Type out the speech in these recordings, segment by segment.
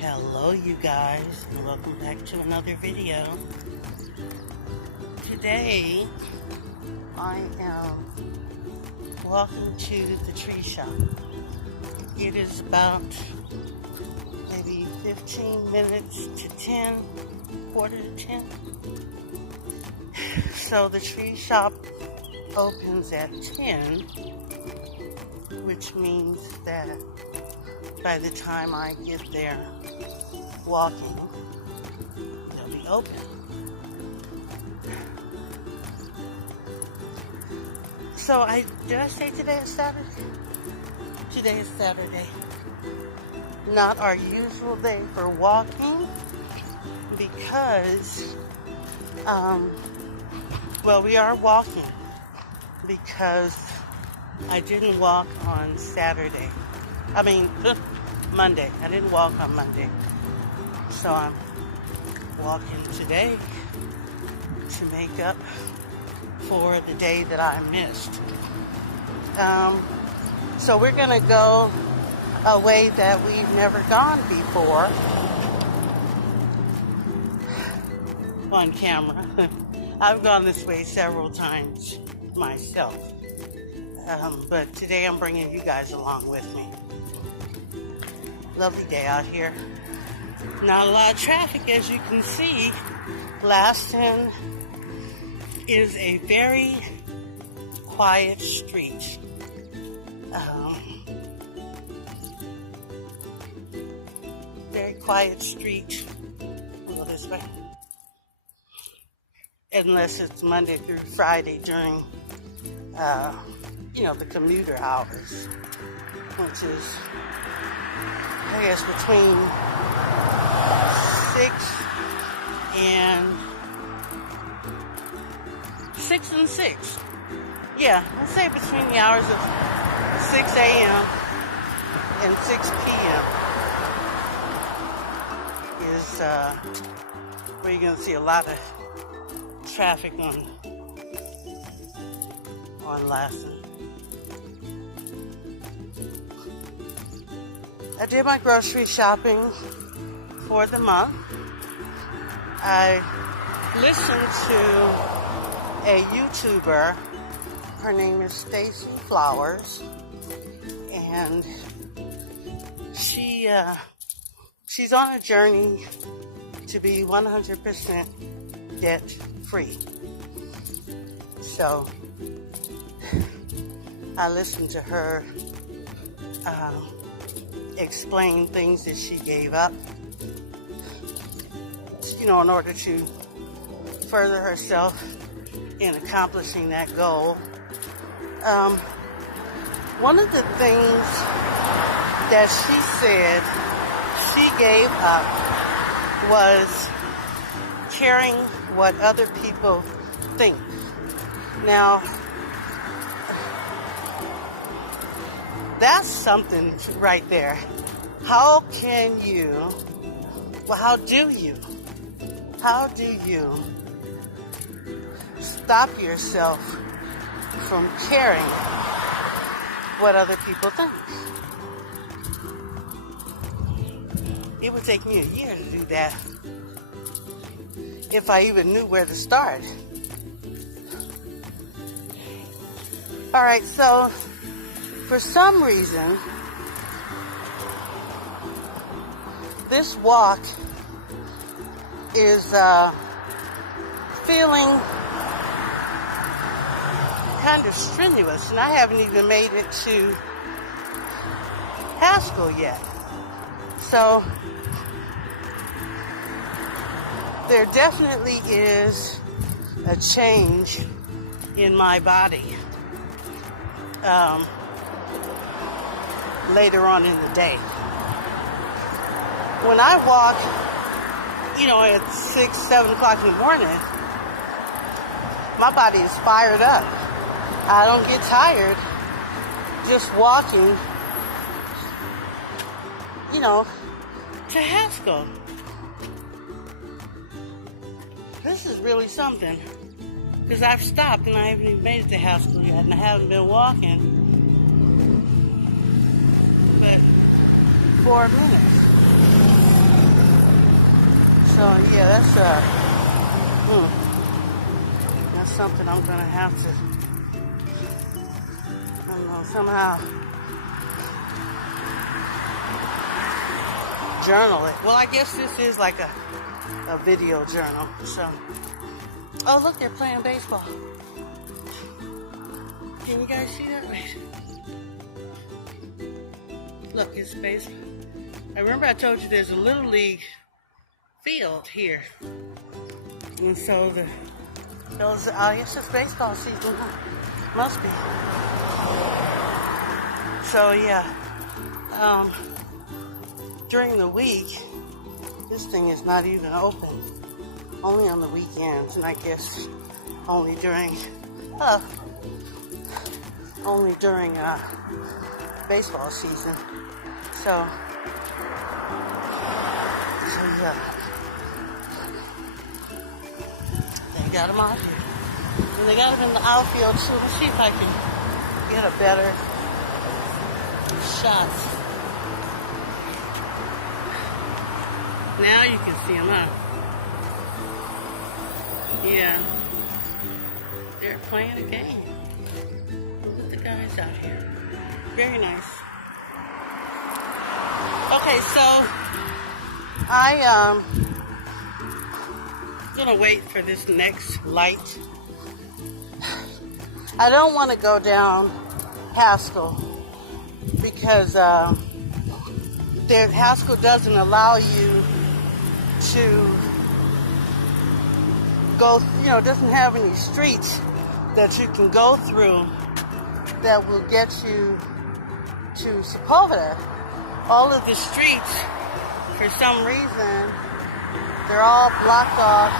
Hello you guys, and welcome back to another video. Today I am walking to the tree shop. It is about maybe 15 minutes to 10, quarter to 10. So the tree shop opens at 10, which means that by the time I get there walking, they'll be open. So did I say today is Saturday? Today is Saturday. Not our usual day for walking because, we are walking because I didn't walk on Saturday. Monday. I didn't walk on Monday. So I'm walking today to make up for the day that I missed. So we're going to go a way that we've never gone before on camera. I've gone this way several times myself. But today I'm bringing you guys along with me. Lovely day out here. Not a lot of traffic, as you can see. Laston is a very quiet street. Very quiet street. We'll go this way. Unless it's Monday through Friday during, the commuter hours, which is, I guess, between 6 and 6. Yeah, let's say between the hours of 6 a.m. and 6 p.m. is where you're going to see a lot of traffic on Laston. I did my grocery shopping for the month. I listened to a YouTuber. Her name is Stacy Flowers, and she's on a journey to be 100% debt free. So I listened to her explain things that she gave up, in order to further herself in accomplishing that goal. One of the things that she said she gave up was caring what other people think. Now, that's something right there. How do you stop yourself from caring what other people think? It would take me a year to do that, if I even knew where to start. Alright, so for some reason, this walk is feeling kind of strenuous, and I haven't even made it to Haskell yet. So there definitely is a change in my body later on in the day. When I walk, at 6, 7 o'clock in the morning, my body is fired up. I don't get tired just walking, to Haskell. This is really something, because I've stopped and I haven't even made it to Haskell yet, and I haven't been walking but 4 minutes. So yeah, that's something I'm gonna have to, I don't know, somehow journal it. Well, I guess this is like a video journal. So, oh look, they're playing baseball. Can you guys see that? Look, it's baseball. I remember I told you there's a little league field here, and so I guess it's baseball season. Must be. So yeah, during the week, this thing is not even open. Only on the weekends, and I guess only during baseball season. So yeah, they got them out here, and they got them in the outfield too. Let's see if I can get a better shot. Now you can see them, huh? Yeah, they're playing a game. Look at the guys out here. Very nice. Okay, so I'm gonna wait for this next light. I don't want to go down Haskell because Haskell doesn't allow you to go, doesn't have any streets that you can go through that will get you to Sepulveda. All of the streets, for some reason, they're all blocked off.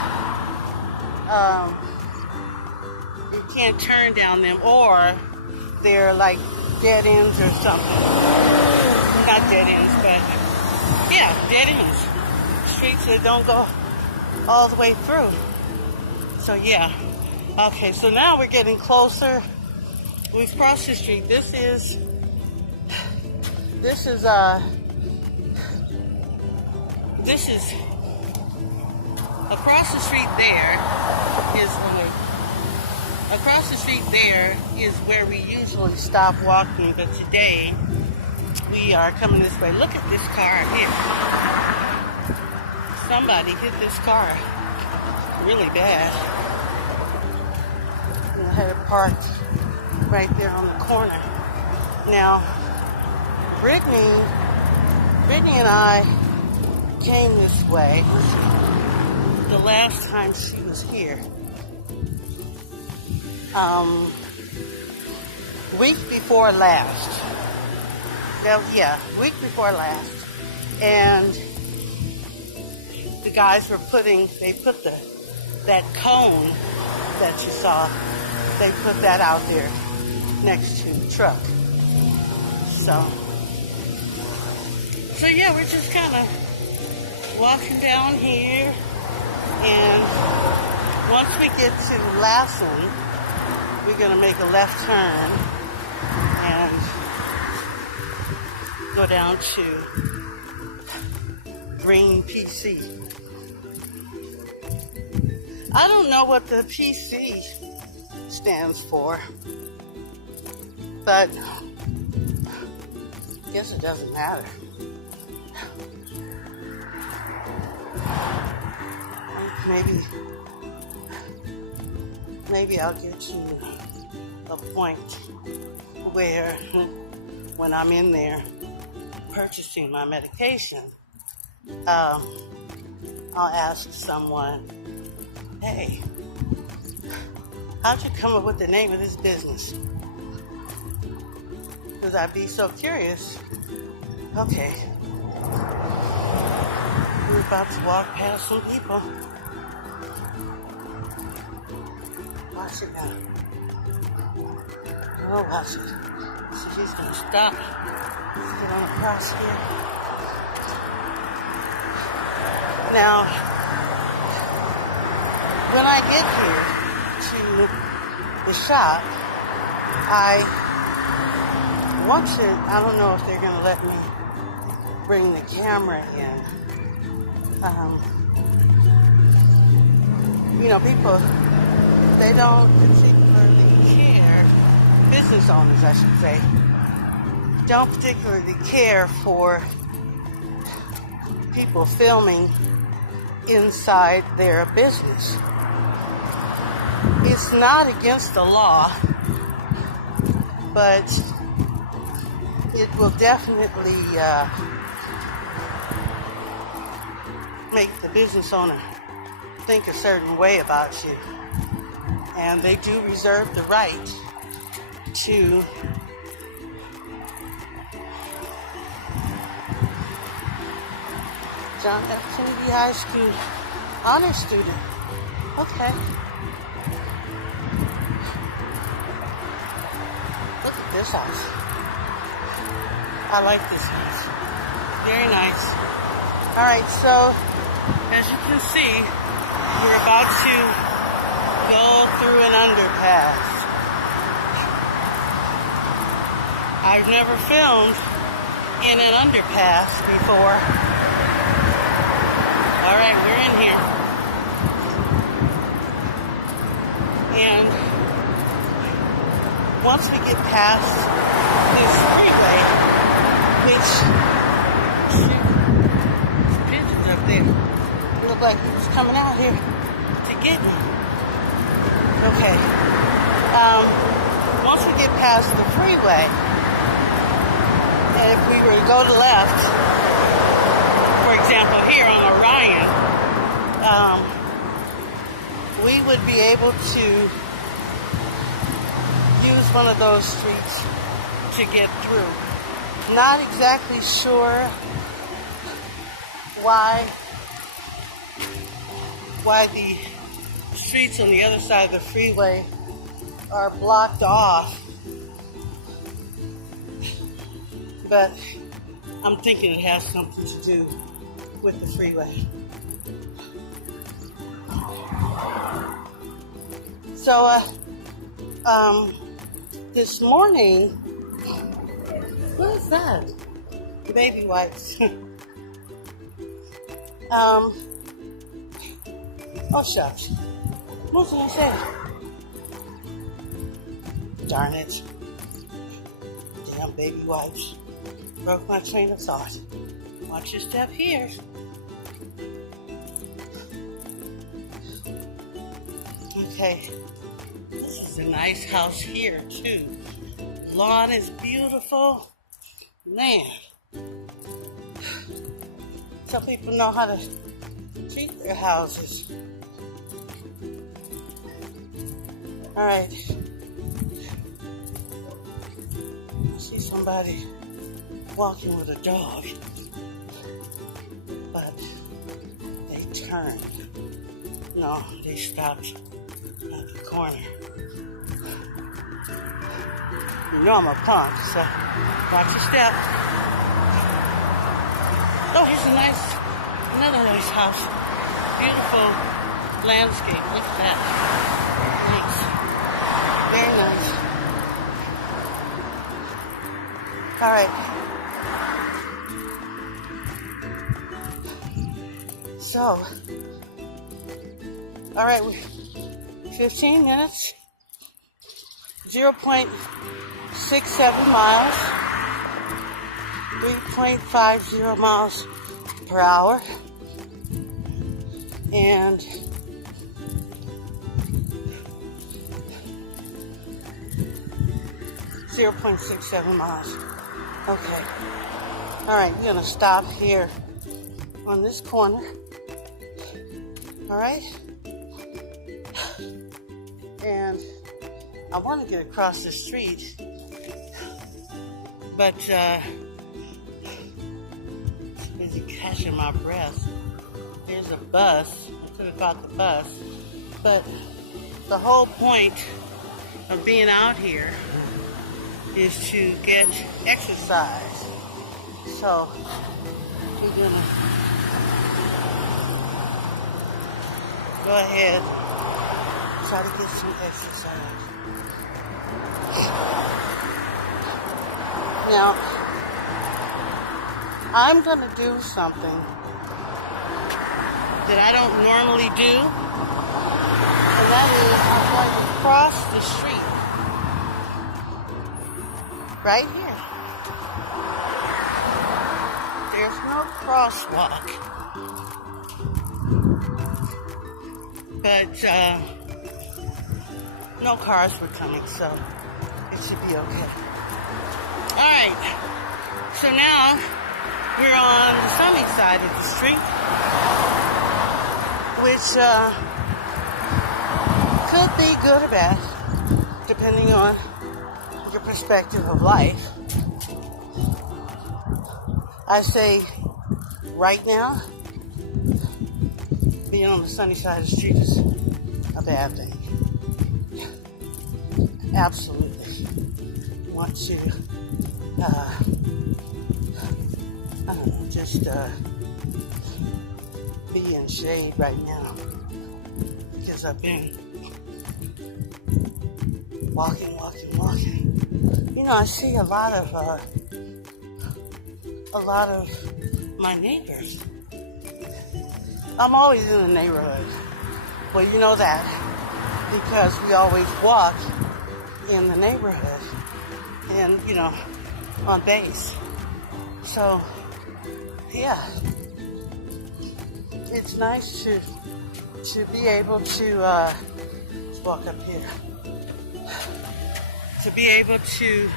You can't turn down them, or they're like dead ends or something. Not dead ends, but yeah, dead ends. Streets that don't go all the way through. So yeah. Okay, so now we're getting closer. We've crossed the street. This is across the street there is where we usually stop walking, but today we are coming this way. Look at this car here. Somebody hit this car really bad. And I had it parked right there on the corner. Now, Brittany and I came this way the last time she was here. Week before last. Week before last. And the guys were they put that cone that you saw, they put that out there next to the truck. So yeah, we're just kind of walking down here, and once we get to Lassen, we're gonna make a left turn and go down to Green PC. I don't know what the PC stands for, but I guess it doesn't matter. Maybe I'll get to a point where when I'm in there purchasing my medication, I'll ask someone, hey, how'd you come up with the name of this business? Because I'd be so curious. Okay. We're about to walk past some people. Watch it now. Oh, watch it. See, he's going to stop. Get on across here. Now, when I get here to the shop, I don't know if they're going to let me bring the camera in. People, they don't particularly care, business owners, I should say, don't particularly care for people filming inside their business. It's not against the law, but it will definitely make the business owner think a certain way about you. And they do reserve the right to John F. Kennedy High School honor student. Okay. Look at this house. I like this house. Very nice. Alright, so as you can see, we're about to go through an underpass. I've never filmed in an underpass before. Alright, we're in here. And once we get past this freeway, which, there's pigeons up there. It looked like he was coming out here to get me. Okay. Once we get past the freeway, and if we were to go to the left, for example, here on Orion, we would be able to use one of those streets to get through. Not exactly sure why the streets on the other side of the freeway are blocked off, but I'm thinking it has something to do with the freeway. So, this morning, what is that? Baby wipes. Oh, shucks. What was I gonna say? Darn it. Damn baby wipes. Broke my train of thought. Watch your step here. Okay. This is a nice house here, too. Lawn is beautiful. Man. Some people know how to treat their houses. Alright. I see somebody walking with a dog. But they turned. No, they stopped at the corner. You know I'm a punk, so watch your step. Oh, here's another nice house. Beautiful landscape. Look at that. Very nice. All right, 15 minutes, 0.67 miles, 3.50 miles per hour, and .67 miles. Okay. All right, we're gonna stop here on this corner. All right. And I want to get across the street, but busy catching my breath. There's a bus. I could have caught the bus, but the whole point of being out here is to get exercise. So we're gonna go ahead, try to get some exercise. Now, I'm gonna do something that I don't normally do, that is I'm going to cross the street right here. There's no crosswalk, but no cars were coming, so it should be okay. Alright, so now we're on the sunny side of the street, which could be good or bad, depending on your perspective of life. I say right now, being on the sunny side of the street is a bad thing. Absolutely want to, I don't know, just be in shade right now because I've been walking. You know, I see a lot of my neighbors. I'm always in the neighborhood. Well, you know that because we always walk in the neighborhood and, you know, on base. So, yeah, it's nice to be able to, let's walk up here, to be able to, you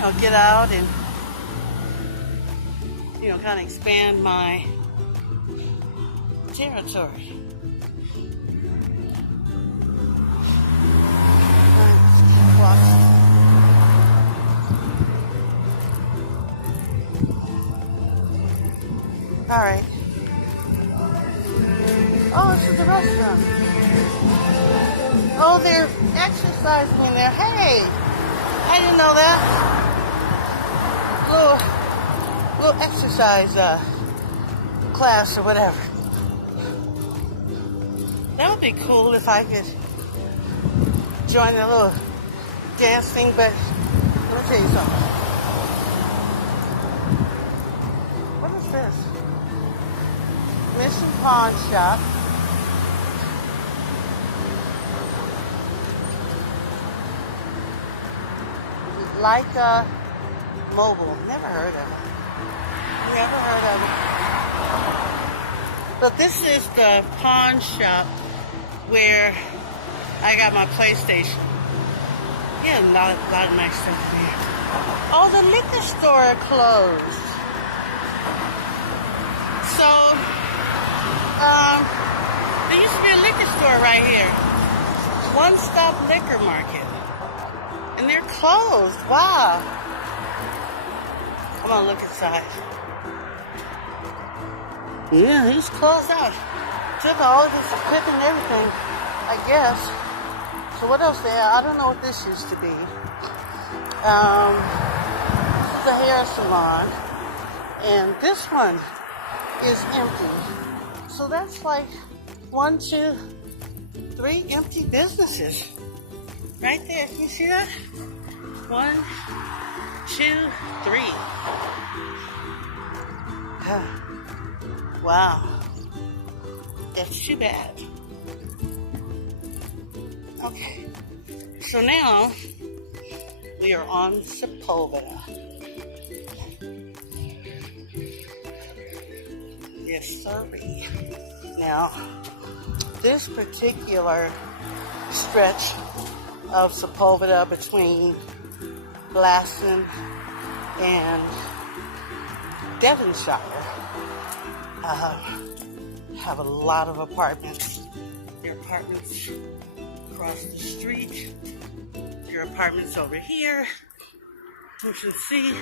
know, get out and, you know, kind of expand my territory. All right. Oh, this is the restaurant. Oh, they're exercising in there. Hey, I didn't know that. Little exercise class or whatever. That would be cool if I could join the little dance thing, but let me tell you something. What is this? Mission Pawn Shop. Leica Mobile. Never heard of it. But this is the pawn shop where I got my PlayStation. Yeah, a lot of nice stuff here. Oh, the liquor store closed. So, there used to be a liquor store right here. One Stop Liquor Market. And they're closed. Wow. I'm gonna look inside. Yeah, he's closed out. Took all of his equipment and everything, I guess. So what else they have? I don't know what this used to be. This is a hair salon. And this one is empty. So that's like 1, 2, 3 empty businesses. Right there. Can you see that? 1, 2, 3. Wow. That's too bad. Okay. So now we are on Sepulveda. Yes, sorry. Now, this particular stretch of Sepulveda between Blaston and Devonshire have a lot of apartments. There are apartments across the street. There are apartments over here. You can see.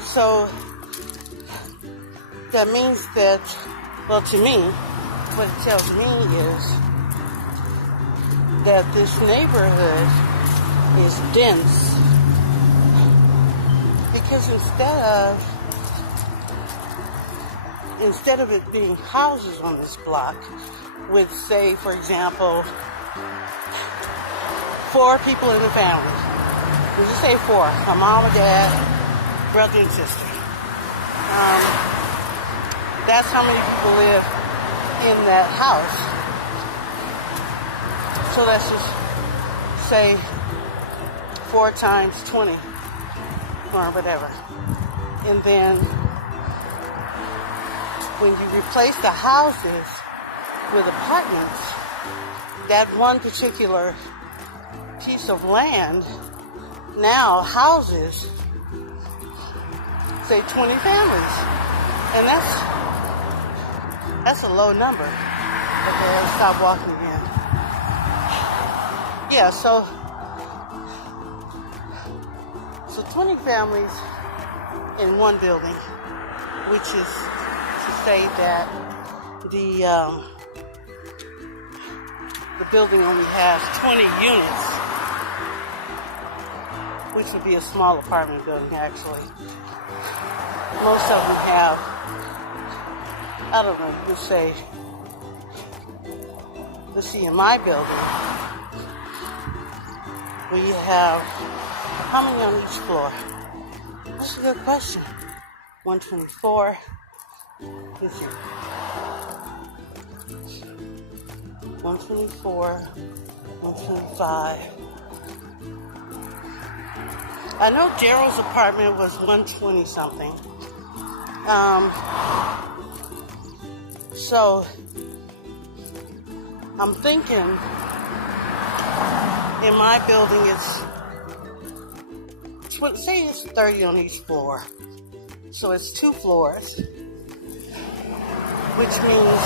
So that means that, well, to me, what it tells me is that this neighborhood is dense, because instead of it being houses on this block with, say, for example, 4 people in the family. We'll just say 4, a mom, a dad, brother, and sister. That's how many people live in that house. So let's just say 4 times 20 or whatever. And then when you replace the houses with apartments, that one particular piece of land now houses, say, 20 families. And that's a low number. Okay, let's stop walking again. Yeah, so 20 families in one building, which is to say that the building only has 20 units, which would be a small apartment building actually. Most of them have, I don't know, let's see, in my building, we have, how many on each floor? That's a good question. 124, let's see, 124, 125. I know Daryl's apartment was 120 something. So I'm thinking in my building say it's 30 on each floor. So it's 2 floors, which means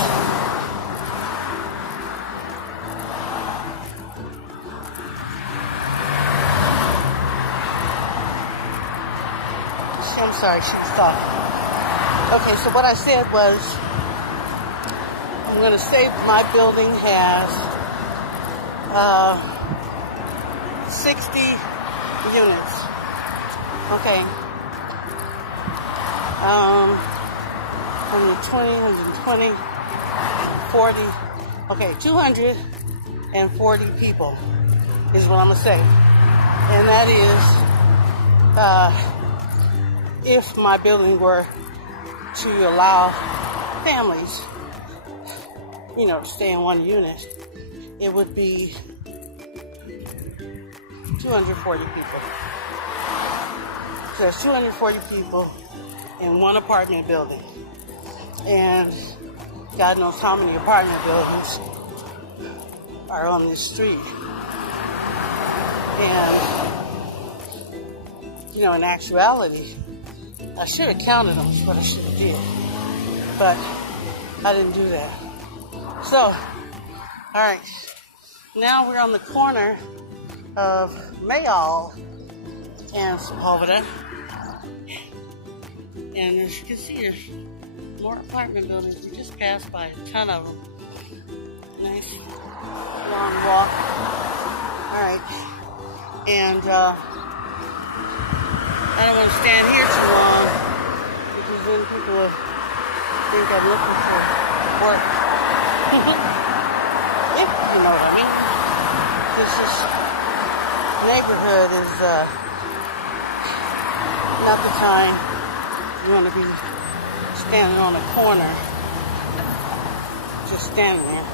I'm sorry, she was talking. Okay, so what I said was, I'm going to say my building has 60 units. Okay. 120, 120, 40. Okay, 240 people is what I'm going to say. And that is, if my building were to allow families, to stay in one unit, it would be 240 people. So there's 240 people in one apartment building. And God knows how many apartment buildings are on this street. And, in actuality, I should have counted them, is what I should have did. But I didn't do that. So, all right. Now we're on the corner of Mayall and Sepulveda. And as you can see, there's more apartment buildings. We just passed by a ton of them. Nice long walk. All right. And I don't want to stand here too long because then people will think I'm looking for work. If you know what I mean. This neighborhood is not the kind you want to be standing on a corner, just standing there.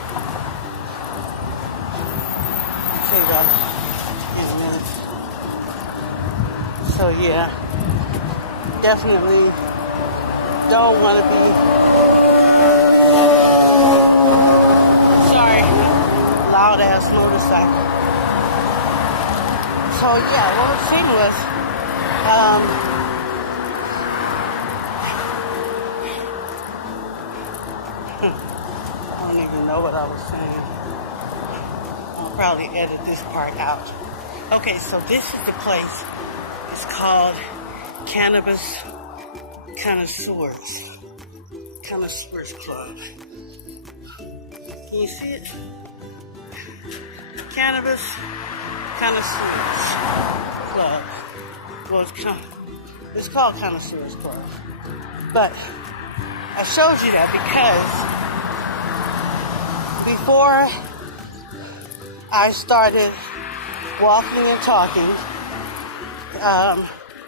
I'll tell you about it in a minute. So yeah, definitely don't want to be, sorry, loud ass motorcycle. So yeah, what I was saying was, I don't even know what I was saying. I'll probably edit this part out. Okay, so this is the place. It's called Cannabis Connoisseurs Club. Can you see it? Cannabis Connoisseurs Club. Well, it's called Connoisseurs Club. But I showed you that because before I started walking and talking,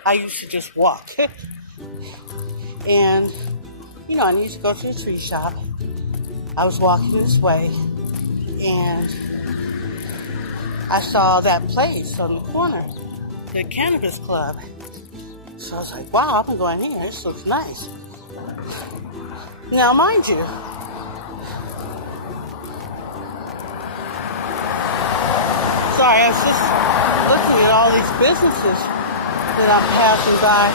I used to just walk. And, I need to go to the tree shop. I was walking this way and I saw that place on the corner, the Cannabis Club. So I was like, wow, I'm gonna go in here. This looks nice. Now, mind you, sorry, I was just looking at all these businesses that I'm passing by.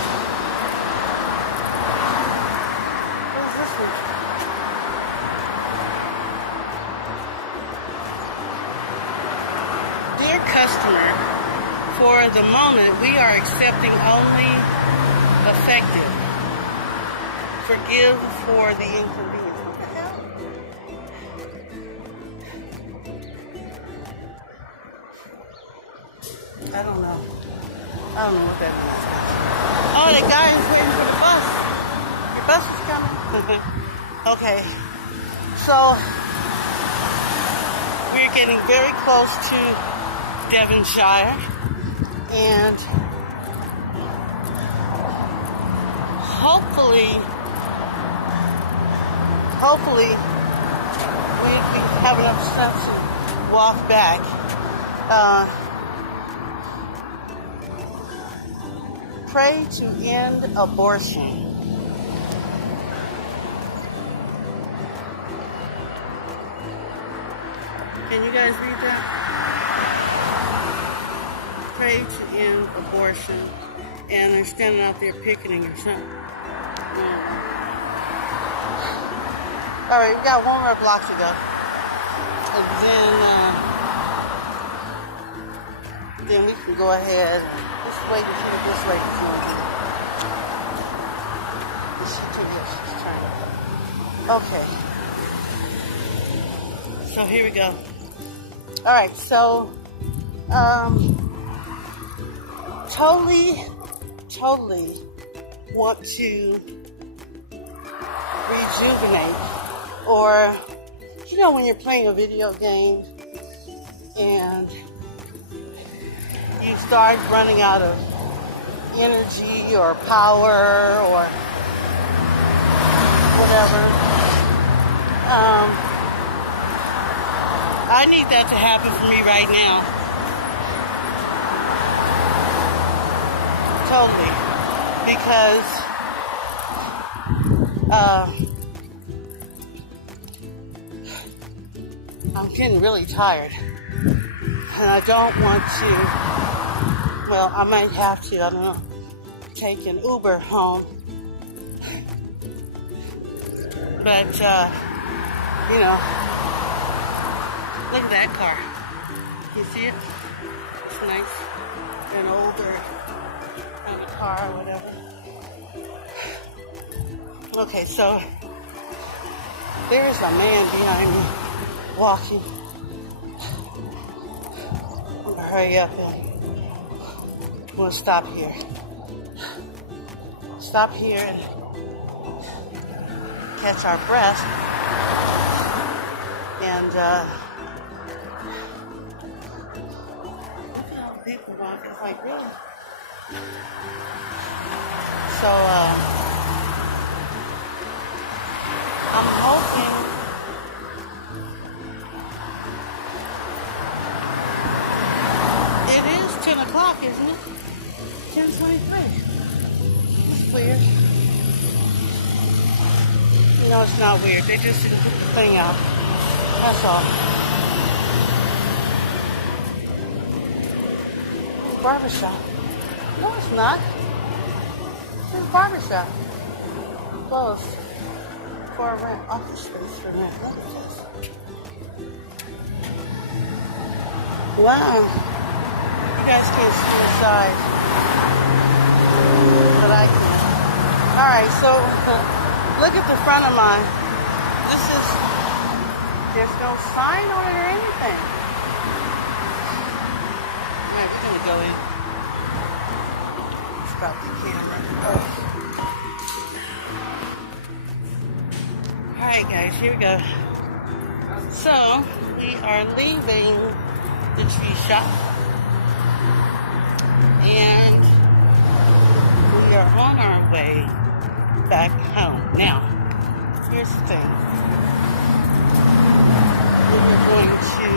What is this one? Dear customer, for the moment, we are accepting only effective. Forgive for the inconvenience. What the hell? I don't know. I don't know what that means. Oh, the guy is waiting for the bus. Your bus is coming. Okay. So, we're getting very close to Devonshire. And hopefully we have enough sense to walk back. Pray to end abortion. Can you guys read that? Pray to end abortion. And they're standing out there picketing or something. Alright, we got one more block to go. And then we can go ahead. Just wait and see what this lady's doing. She took it, she's turning. Okay. So here we go. Alright, so totally want to rejuvenate, or you know when you're playing a video game and you start running out of energy or power or whatever. I need that to happen for me right now. Totally. Because I'm getting really tired. And I don't want to, well, I might have to, I don't know, take an Uber home. But, you know, look at that car. You see it? It's nice. An older kind of car or whatever. Okay, so there's a man behind me walking. I'm gonna hurry up and we'll stop here. Stop here and catch our breath. And look at all the people walking. It's like, really? So, I'm hoping it is 10 o'clock, isn't it? 10:23. It's weird. No, it's not weird. They just didn't put the thing out. That's all. Barbershop. No, it's not. It's a barbershop. Closed. For a rent. Office space for rent. Look at this. Wow. You guys can't see inside. But I can. Alright, so look at the front of mine. There's no sign on it or anything. Alright, we're gonna go in. Stop the camera. Alright guys, here we go. So, we are leaving the tree shop. And we are on our way back home. Now, here's the thing. we're going to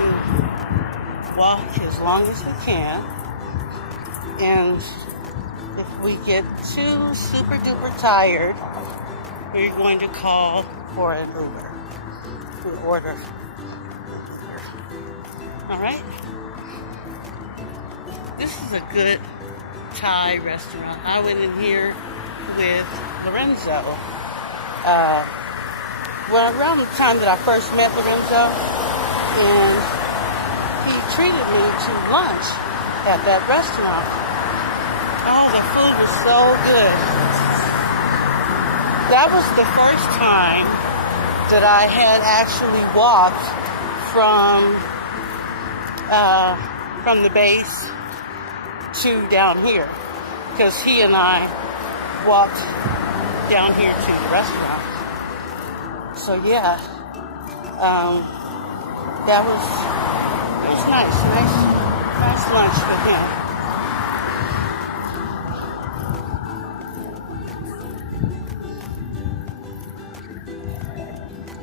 walk as long as we can. And if we get too super duper tired, we're going to call for an Uber. We'll order an Uber. All right? This is a good Thai restaurant. I went in here with Lorenzo. Well, around the time that I first met Lorenzo, and he treated me to lunch at that restaurant. Oh, the food was so good. That was the first time that I had actually walked from the base to down here, because he and I walked down here to the restaurant. So yeah, that was nice lunch with him.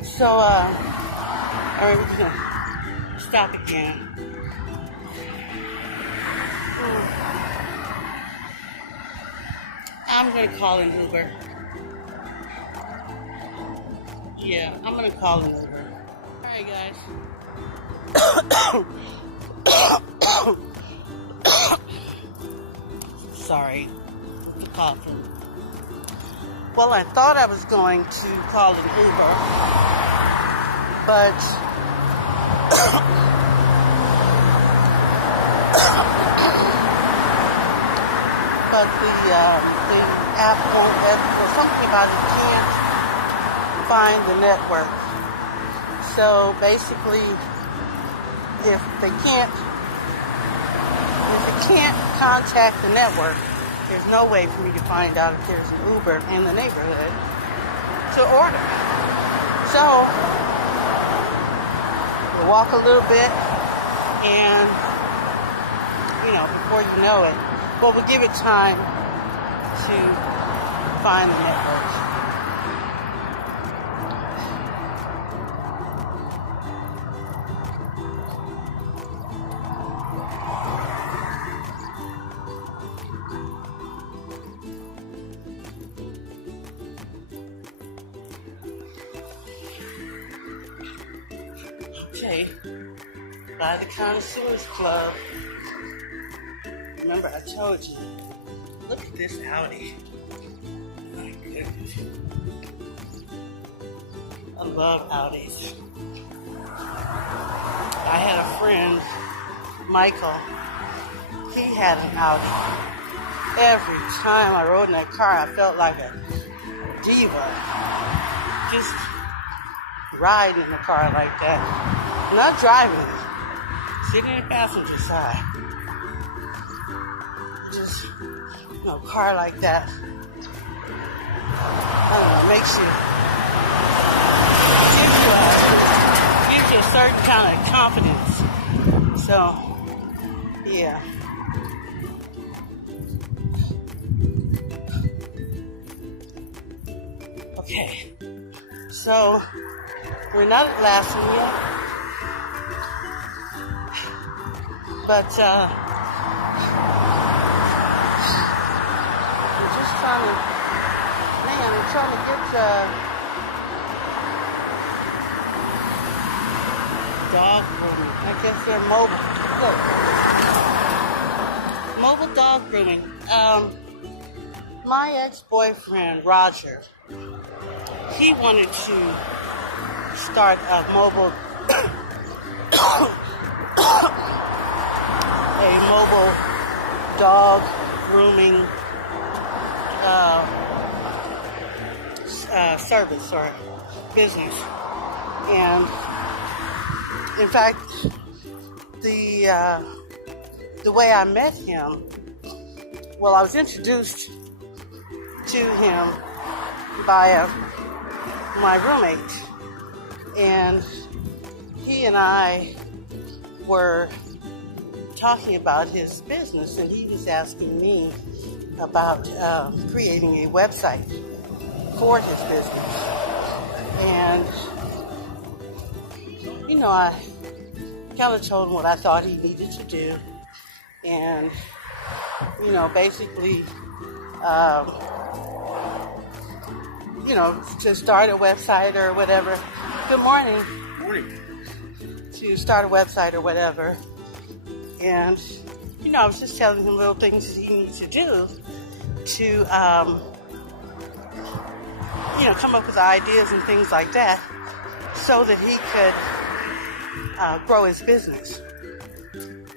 So, we're gonna stop again. I'm gonna call an Uber. Yeah, I'm gonna call an Uber. Alright, guys. Sorry, the coughing. Well, I thought I was going to call an Uber, but the app won't let, well, something about it can't find the network. So basically, if it can't contact the network, there's no way for me to find out if there's an Uber in the neighborhood to order. So we'll walk a little bit, and before you know it, well, we'll give it time to find the network. Okay, by the Connoisseurs Club. Remember, I told you, look at this Audi. My goodness. I love Audis. I had a friend, Michael, he had an Audi. Every time I rode in that car, I felt like a diva. Just riding in the car like that. Not driving it, sitting in the passenger side. Just, car like that. I don't know, gives you a certain kind of confidence. So, yeah. Okay, so we're not at last one yet. But, I'm just trying to get dog grooming. I guess they're mobile. Look. Mobile dog grooming. My ex-boyfriend, Roger, he wanted to start a mobile dog grooming service or business. And in fact, the way I met him, well, I was introduced to him by my roommate, and he and I were talking about his business, and he was asking me about creating a website for his business. And I kind of told him what I thought he needed to do. And, basically, to start a website or whatever. Good morning. Morning. To start a website or whatever. And, I was just telling him little things that he needs to do to, come up with ideas and things like that so that he could grow his business.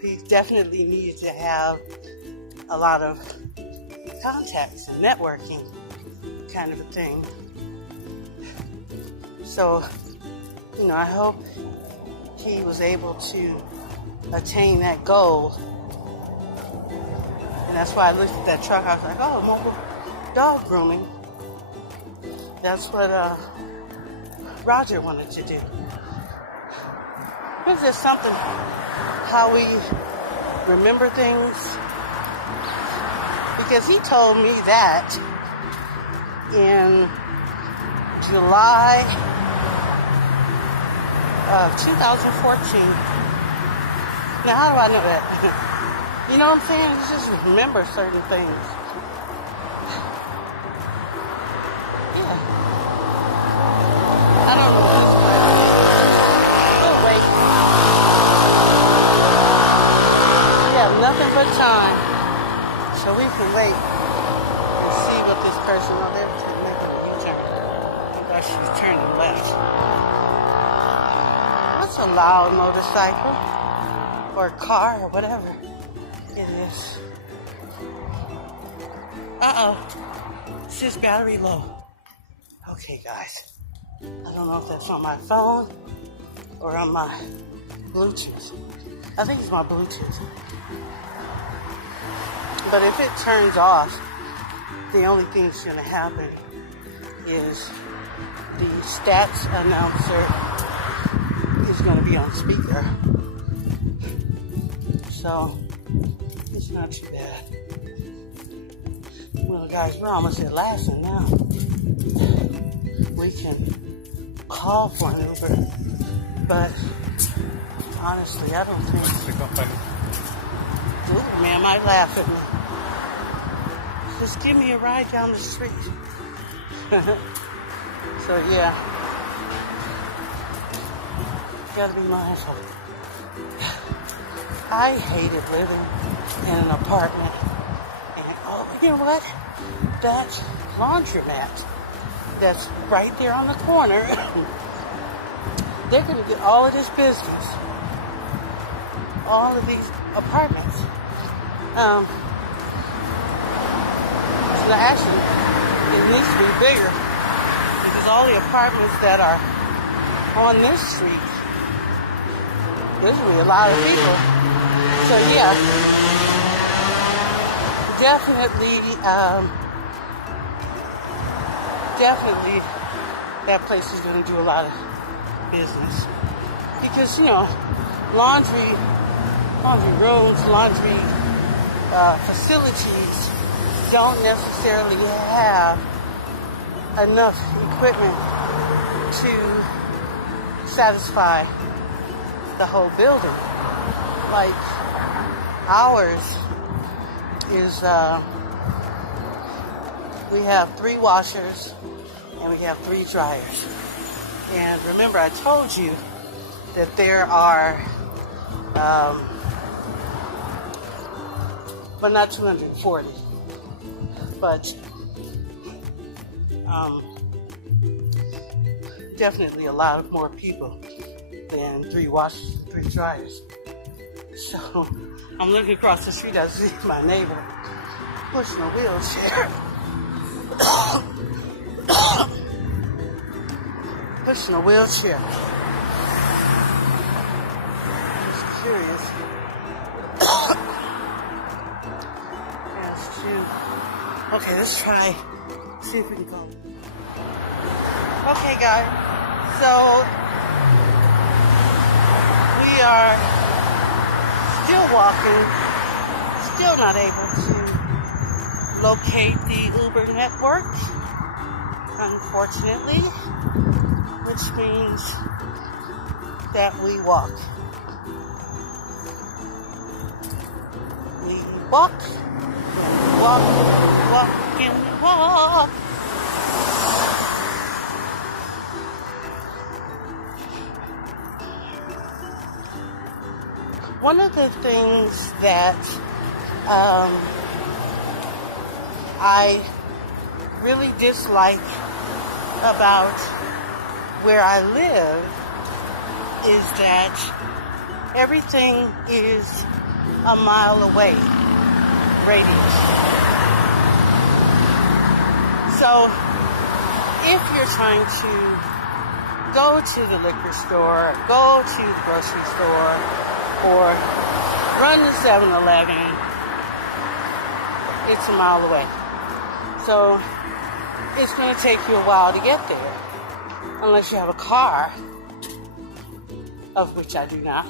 He definitely needed to have a lot of contacts and networking kind of a thing. So, I hope he was able to attain that goal. And that's why I looked at that truck. I was like, oh, mobile dog grooming. That's what Roger wanted to do. It's just something, how we remember things. Because he told me that in July of 2014. Now, how do I know that? You know what I'm saying? You just remember certain things. Yeah. I don't know this way. We'll wait. We have nothing but time. So we can wait and see what this person over there is making a U-turn. I thought she was turning left. That's a loud motorcycle or car or whatever it is. Uh-oh. It's just battery low. Okay, guys. I don't know if that's on my phone or on my Bluetooth. I think it's my Bluetooth. But if it turns off, the only thing that's going to happen is the stats announcer is going to be on speaker. So, it's not too bad. Well, guys, we're almost at Lassen now. We can call for an Uber, but honestly, I don't think the Uber man might laugh at me. Just give me a ride down the street. So yeah, you gotta be mindful. I hated living in an apartment, and you know what? That laundromat that's right there on the corner, they're gonna get all of this business, all of these apartments. Actually, it needs to be bigger because all the apartments that are on this street, there's going to be a lot of people. So yeah, definitely that place is going to do a lot of business because, laundry rooms, laundry facilities don't necessarily have enough equipment to satisfy the whole building. Like ours is, we have 3 washers and we have 3 dryers. And remember, I told you that there are, well, not 240. But definitely a lot more people than 3 washers, 3 dryers. So I'm looking across the street. I see my neighbor pushing a wheelchair. Pushing a wheelchair. Just curious as to. Okay, let's try, see if we can go. Okay, guys, so we are still walking, still not able to locate the Uber network, unfortunately, which means that we walk. We walk, and walk, and walk, and walk. One of the things that I really dislike about where I live is that everything is a mile away radius. So if you're trying to go to the liquor store, go to the grocery store, or run to 7-Eleven, it's a mile away. So it's going to take you a while to get there, unless you have a car, of which I do not.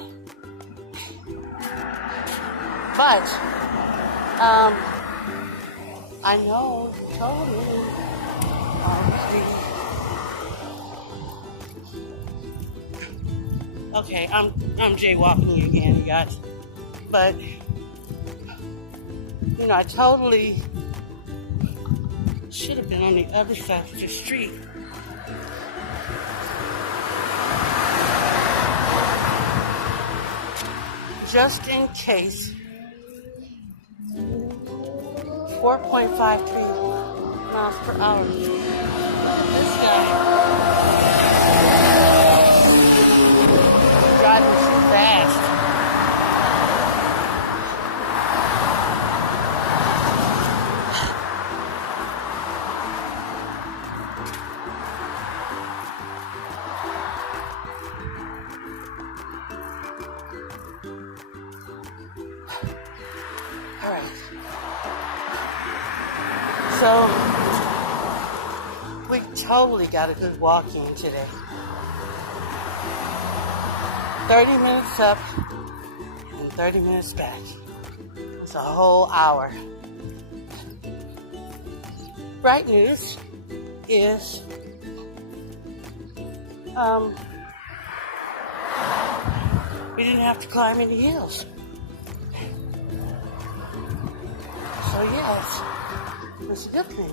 But I know you told me already. Okay, I'm jaywalking again, you guys. But I totally should have been on the other side of the street. Just in case. 4.53 miles per hour. This guy driving too fast. All right. So, we totally got a good walk in today. 30 minutes up and 30 minutes back. It's a whole hour. Bright news is we didn't have to climb any hills. So yes, it's a good thing.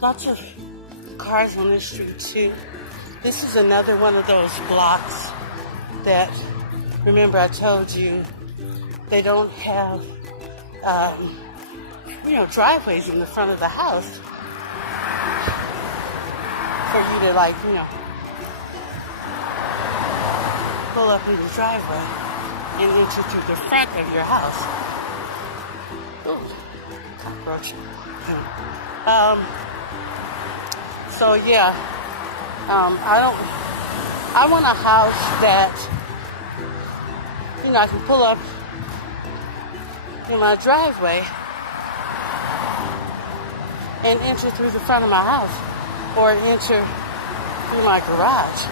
Lots of cars on this street too. This is another one of those blocks that, remember I told you, they don't have, driveways in the front of the house for you to pull up in the driveway and enter through the front of your house. Ooh, cockroach. So yeah, I want a house that, I can pull up in my driveway and enter through the front of my house, or enter through my garage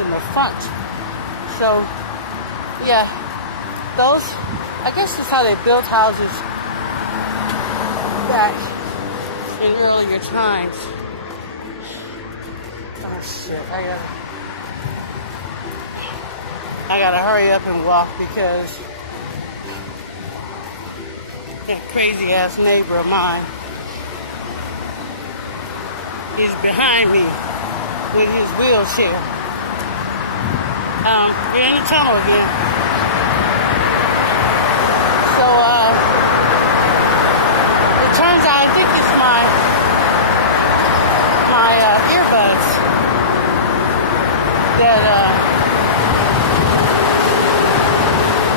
in the front. So yeah, I guess that's how they built houses back in earlier times. Oh shit, I gotta hurry up and walk because that crazy ass neighbor of mine is behind me with his wheelchair. We're in the tunnel again. So, it turns out, I think it's my earbuds that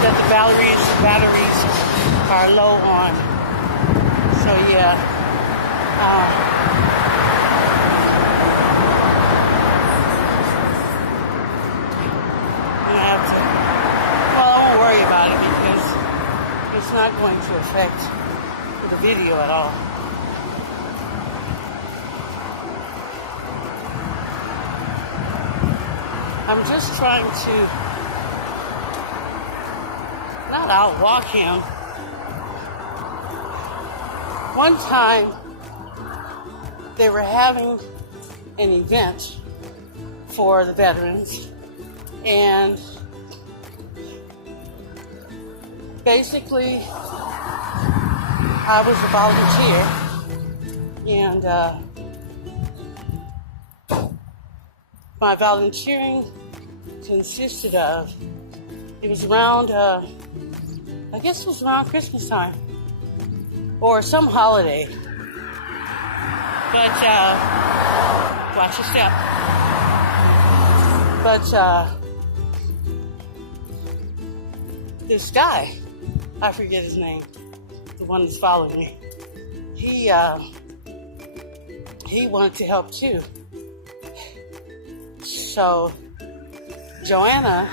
the batteries are low on. So, yeah. I won't worry about it because it's not going to affect the video at all. I'm just trying to not outwalk him. One time they were having an event for the veterans, and basically I was a volunteer, and my volunteering consisted of, it was around, I guess it was around Christmas time or some holiday. But, watch your step. But, this guy, I forget his name, the one that's following me, he wanted to help too. So, Joanna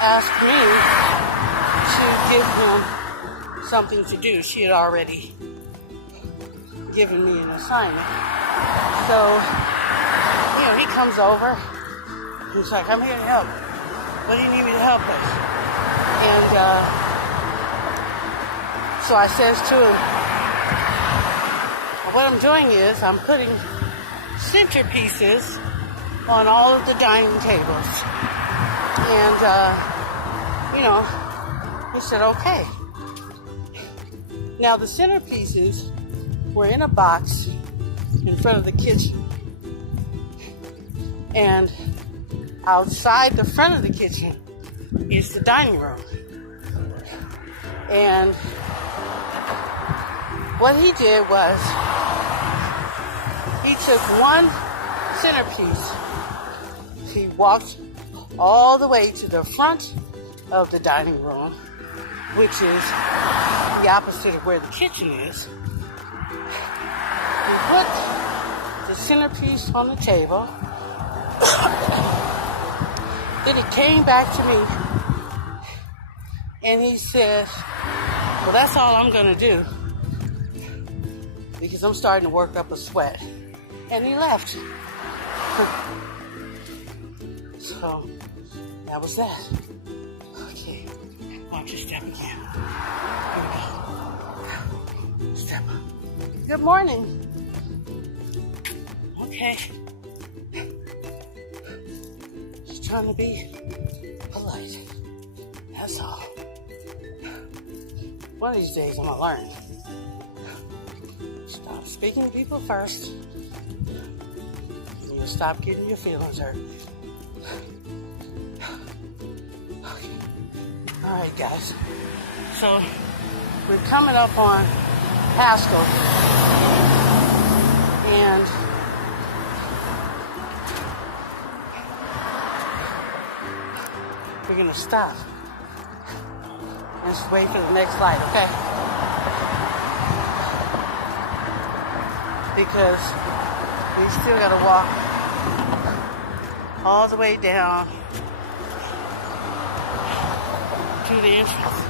asked me to give him something to do. She had already given me an assignment. So, he comes over. He's like, I'm here to help. What do you need me to help with? And so I says to him, what I'm doing is I'm putting centerpieces on all of the dining tables. And, he said, okay. Now, the centerpieces were in a box in front of the kitchen. And outside the front of the kitchen is the dining room. And what he did was he took one centerpiece. He walked all the way to the front of the dining room, which is the opposite of where the kitchen is. He put the centerpiece on the table. Then he came back to me and he said, well, that's all I'm going to do because I'm starting to work up a sweat. And he left. So, that was that. Okay, watch your step again. Here we go. Step up. Good morning. Okay. Just trying to be polite. That's all. One of these days I'm gonna learn. Stop speaking to people first. And you'll stop getting your feelings hurt. Okay. Alright, guys. So we're coming up on Haskell. And we're gonna stop and just wait for the next light, okay? Because we still gotta walk all the way down to the entrance.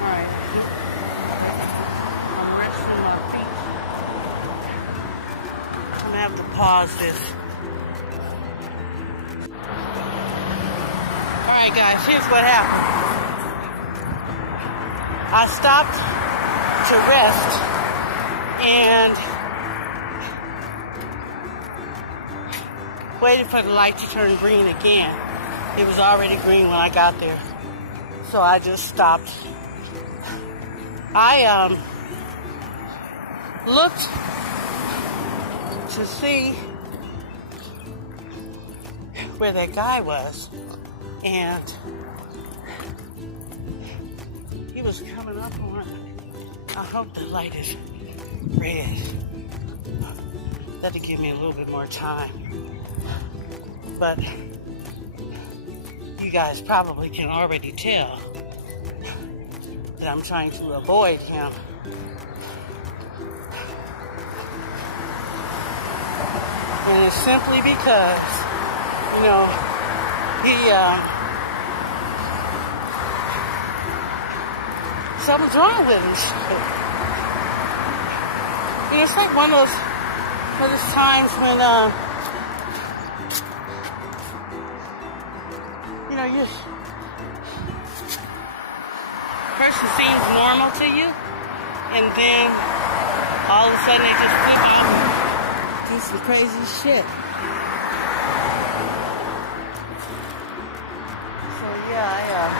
Alright. I'm resting my feet. I'm gonna have to pause this. Alright guys, here's what happened. I stopped to rest and waited for the light to turn green again. It was already green when I got there. So I just stopped. I looked to see where that guy was, and he was coming up on it. I hope the light is red. That'll give me a little bit more time. But you guys probably can already tell that I'm trying to avoid him. And it's simply because, something's wrong with him. It's like one of those times when, person seems normal to you, and then all of a sudden they just flip out, do some crazy shit. So yeah,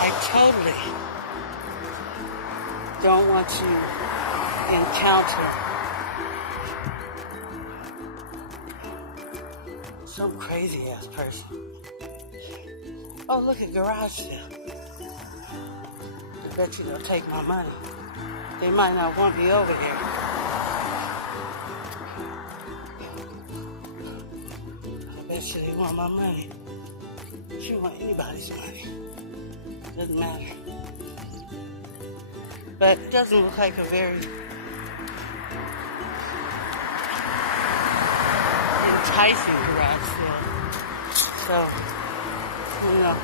I totally don't want to encounter some crazy ass person. Oh, look at garage sale. I bet you they'll take my money. They might not want me over here. I bet you they want my money. She don't want anybody's money. Doesn't matter. But it doesn't look like a very enticing garage sale. So, you know,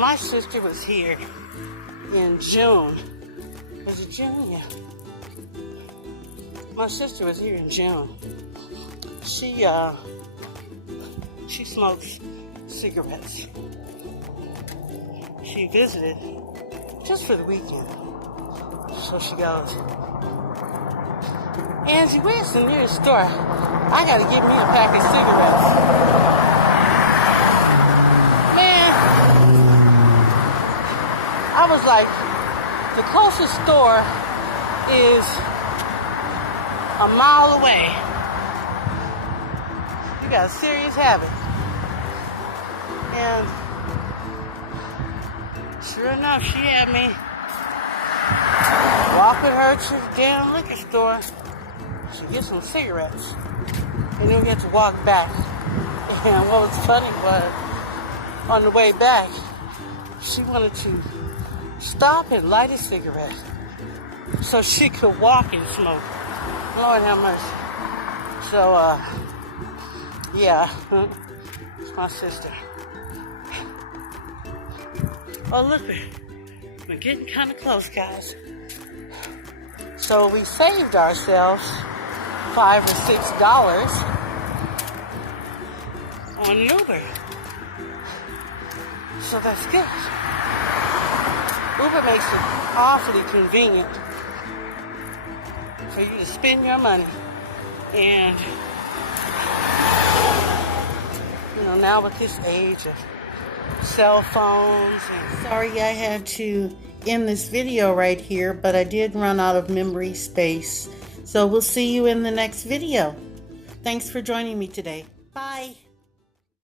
my sister was here in June. Was it June? Yeah. My sister was here in June. She smokes cigarettes. She visited just for the weekend. So she goes, Angie, where's the nearest store? I gotta get me a pack of cigarettes. Man, I was like, the closest store is a mile away. You got a serious habit. And sure enough, she had me walk with her to the damn liquor store. She gets some cigarettes. And then we had to walk back. And what was funny was, on the way back, she wanted to stop and light a cigarette so she could walk and smoke. Lord have mercy. So, yeah, it's my sister. Oh, look, we're getting kind of close, guys. So we saved ourselves $5 or $6 on Uber. So that's good. Uber makes it awfully convenient for you to spend your money. And, you know, now with this age of cell phones. Sorry I had to end this video right here, but I did run out of memory space. So we'll see you in the next video. Thanks for joining me today. Bye.